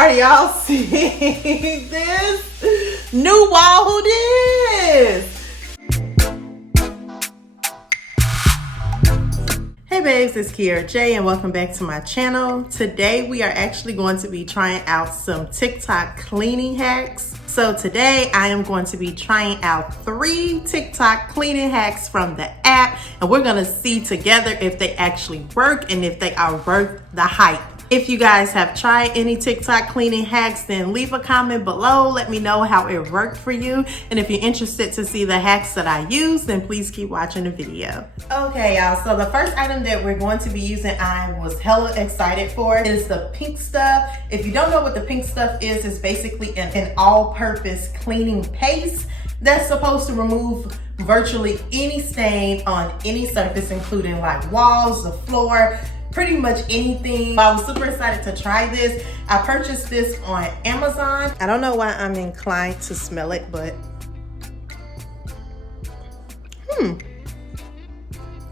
Are y'all seeing this? New wall, who this? Hey babes, it's KeairaJay and welcome back to my channel. Today we are actually going to be trying out some TikTok cleaning hacks. So today I am going to be trying out 3 TikTok cleaning hacks from the app, and we're gonna see together if they actually work and if they are worth the hype. If you guys have tried any TikTok cleaning hacks, then leave a comment below. Let me know how it worked for you. And if you're interested to see the hacks that I use, then please keep watching the video. Okay, y'all, so the first item that we're going to be using, I was hella excited for, is the pink stuff. If you don't know what the pink stuff is, it's basically an all-purpose cleaning paste that's supposed to remove virtually any stain on any surface, including like walls, the floor, pretty much anything. I was super excited to try this. I purchased this on Amazon. I don't know why I'm inclined to smell it, but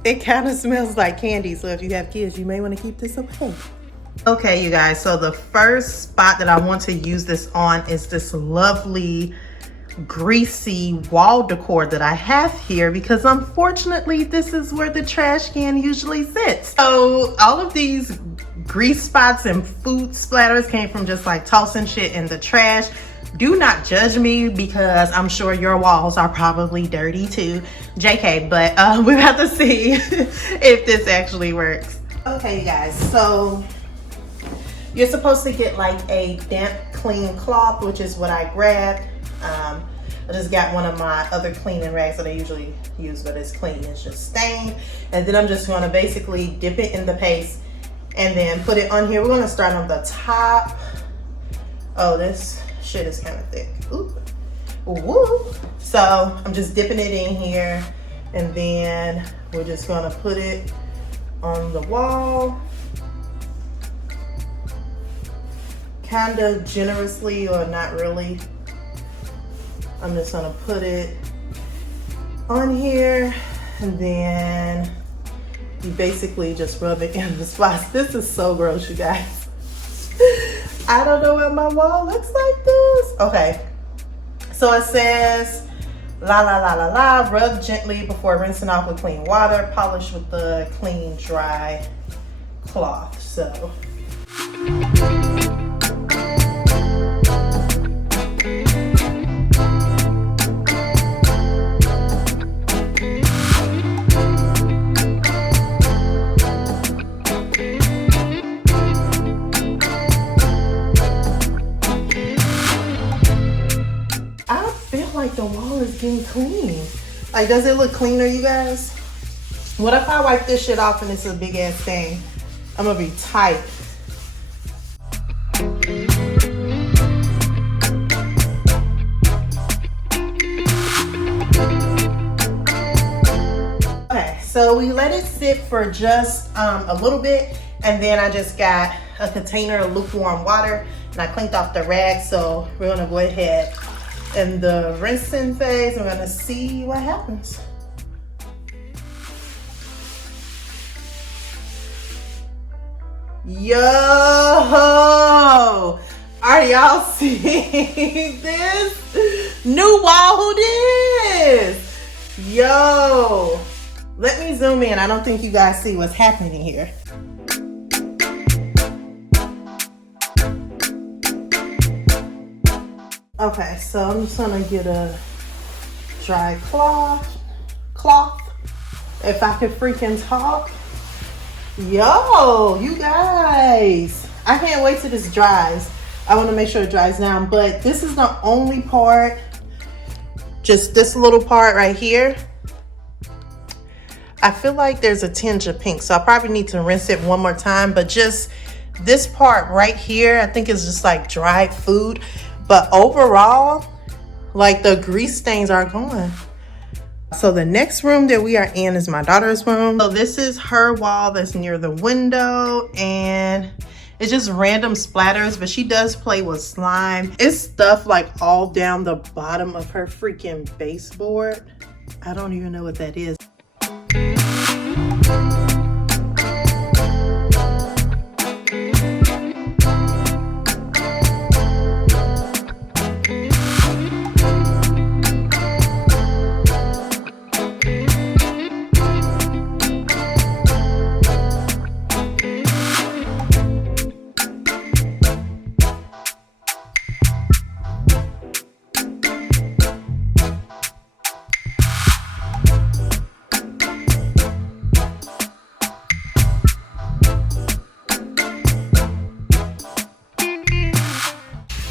it kind of smells like candy. So if you have kids, you may want to keep this away. Okay, you guys, so the first spot that I want to use this on is this lovely greasy wall decor that I have here, because unfortunately this is where the trash can usually sits. So all of these grease spots and food splatters came from just like tossing shit in the trash. Do not judge me, because I'm sure your walls are probably dirty too. JK, but we're about to see if this actually works. Okay, you guys, so you're supposed to get like a damp clean cloth, which is what I grabbed. I just got one of my other cleaning rags that I usually use, but it's clean, it's just stained. And then I'm just gonna basically dip it in the paste and then put it on here. We're gonna start on the top. Oh, this shit is kind of thick. Ooh. Woo. So I'm just dipping it in here, and then we're just gonna put it on the wall. Kind of generously, or not really. I'm just gonna put it on here, and then you basically just rub it in the spots. This is so gross, you guys. I don't know what my wall looks like this. Okay, so it says, la la la la la, rub gently before rinsing off with clean water, polish with the clean dry cloth. So like the wall is getting clean. Like, does it look cleaner, you guys? What if I wipe this shit off and it's a big ass stain? I'm gonna be tight. Okay, so we let it sit for just a little bit, and then I just got a container of lukewarm water, and I cleaned off the rag. So we're gonna go ahead in the rinsing phase. We're gonna see what happens. Yo, are y'all seeing this? New wall, who this? Yo, let me zoom in. I don't think you guys see what's happening here. Okay, so I'm just gonna get a dry cloth, if I could freaking talk. Yo, you guys, I can't wait till this dries. I wanna make sure it dries down, but this is the only part, just this little part right here. I feel like there's a tinge of pink, so I probably need to rinse it one more time, but just this part right here, I think it's just like dried food. But overall, like, the grease stains are gone. So the next room that we are in is my daughter's room. So this is her wall that's near the window, and it's just random splatters, but she does play with slime. It's stuff like all down the bottom of her freaking baseboard. I don't even know what that is.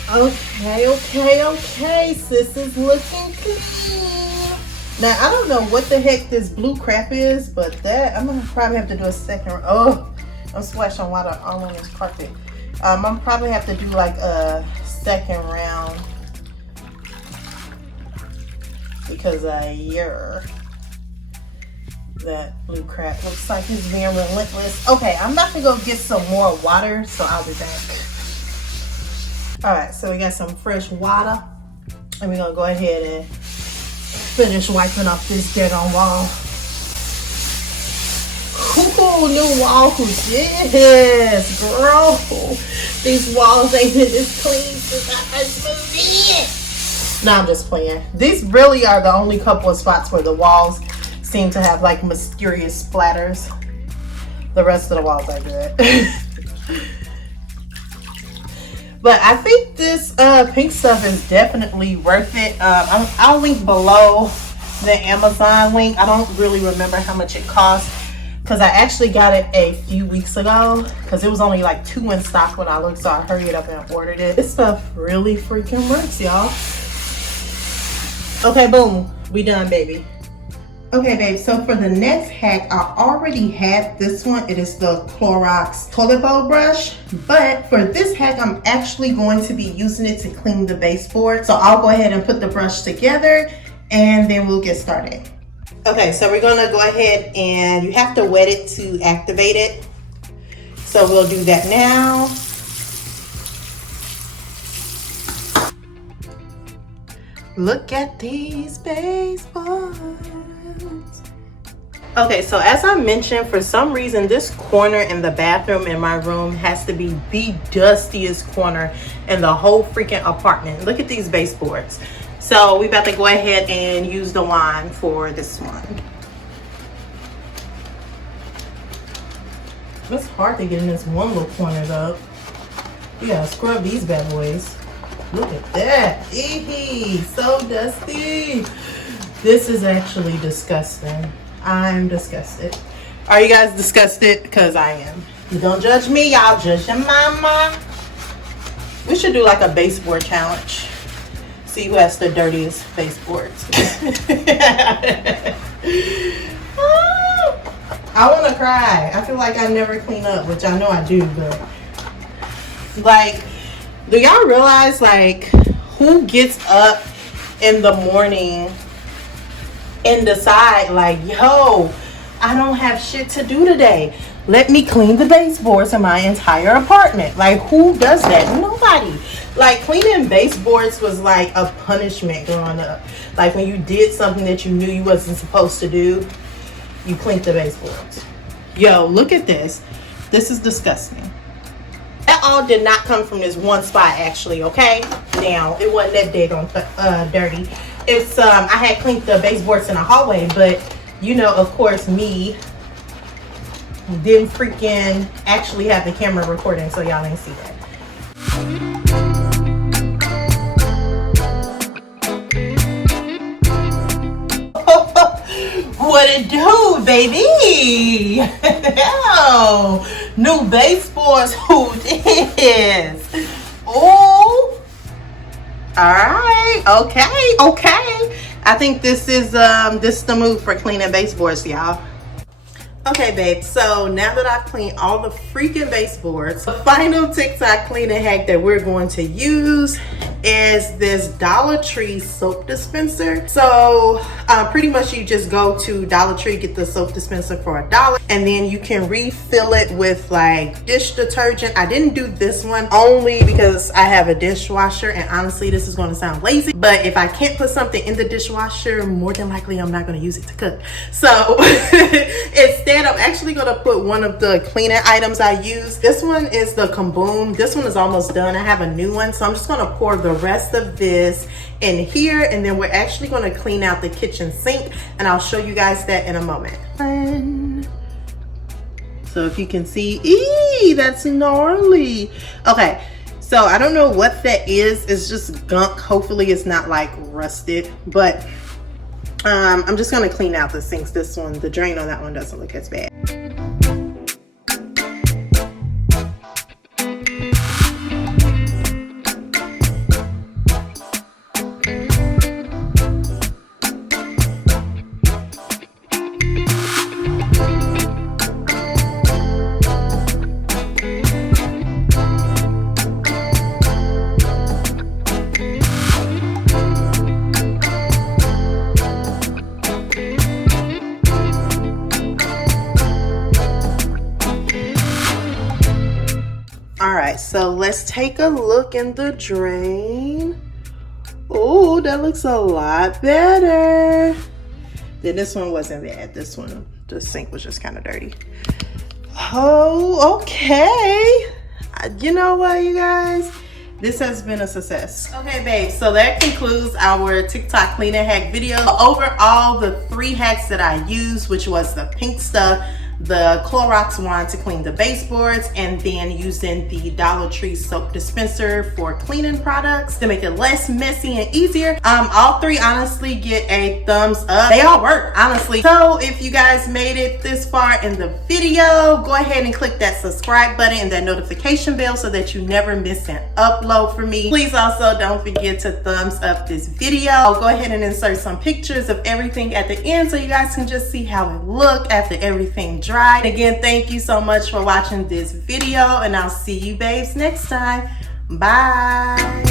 Okay. Sis is looking good. Now, I don't know what the heck this blue crap is, but that, I'm going to probably have to do a second. Oh, I'm splashing water all on this carpet. I'm going to probably have to do like a second round because that blue crap looks like it's being relentless. Okay, I'm about to go get some more water, so I'll be back. All right, so we got some fresh water, and we're gonna go ahead and finish wiping off this dead on wall. Ooh, new wall. Yes, girl. These walls ain't been this clean since I first moved in. No, I'm just playing. These really are the only couple of spots where the walls seem to have like mysterious splatters. The rest of the walls are good. But I think this pink stuff is definitely worth it. I'll link below the Amazon link. I don't really remember how much it cost because I actually got it a few weeks ago because it was only like 2 in stock when I looked, so I hurried up and ordered it. This stuff really freaking works, y'all. Okay, boom, we done, baby. Okay, babe, so for the next hack, I already had this one. It is the Clorox toilet bowl brush, but for this hack, I'm actually going to be using it to clean the baseboard. So I'll go ahead and put the brush together and then we'll get started. Okay, so we're gonna go ahead and you have to wet it to activate it. So we'll do that now. Look at these baseboards. Okay, so as I mentioned, for some reason, this corner in the bathroom in my room has to be the dustiest corner in the whole freaking apartment. Look at these baseboards. So we about to go ahead and use the wand for this one. It's hard to get in this one little corner though. We gotta scrub these bad boys. Look at that. Eehee, so dusty. This is actually disgusting. I'm disgusted. Are you guys disgusted? Because I am. You don't judge me, y'all judge your mama. We should do like a baseboard challenge. See who has the dirtiest baseboards. I want to cry. I feel like I never clean up, which I know I do, but like, do y'all realize like who gets up in the morning and decide like, yo, I don't have shit to do today, let me clean the baseboards in my entire apartment? Like, who does that? Nobody. Like, cleaning baseboards was like a punishment growing up. Like, when you did something that you knew you wasn't supposed to do, you cleaned the baseboards. Yo, look at this. This is disgusting. That all did not come from this one spot, actually, okay? Now, it wasn't that dead on dirty. It's I had cleaned the baseboards in the hallway, but you know, of course, me didn't freaking actually have the camera recording, so y'all didn't see that. What it do, baby? Oh, new baseboards, who this? Oh. All right, okay. I think this is the move for cleaning baseboards, y'all. Okay, babe, so now that I've cleaned all the freaking baseboards, the final TikTok cleaning hack that we're going to use is this Dollar Tree soap dispenser. So pretty much you just go to Dollar Tree, get the soap dispenser for $1, and then you can refill it with like dish detergent. I didn't do this one only because I have a dishwasher, and honestly, this is going to sound lazy, but if I can't put something in the dishwasher, more than likely I'm not going to use it to cook. So instead, I'm actually going to put one of the cleaning items I use. This one is the Kaboom. This one is almost done. I have a new one, so I'm just going to pour the rest of this in here, and then we're actually going to clean out the kitchen sink, and I'll show you guys that in a moment. So if you can see, that's gnarly. Okay, so I don't know what that is. It's just gunk. Hopefully it's not like rusted, but I'm just gonna clean out the sinks. This one, the drain on that one doesn't look as bad. so let's take a look in the drain. Oh, that looks a lot better. Then this one wasn't bad. This one, the sink was just kind of dirty. Oh, okay. You know what, you guys? This has been a success. Okay, babe, so that concludes our TikTok cleaning hack video. Overall, the 3 hacks that I used, which was the pink stuff, the Clorox wand to clean the baseboards, and then using the Dollar Tree soap dispenser for cleaning products to make it less messy and easier. All 3 honestly get a thumbs up. They all work, honestly. So if you guys made it this far in the video, go ahead and click that subscribe button and that notification bell so that you never miss an upload from me. Please also don't forget to thumbs up this video. I'll go ahead and insert some pictures of everything at the end so you guys can just see how it looked after everything dried. Again, thank you so much for watching this video, and I'll see you babes next time. Bye.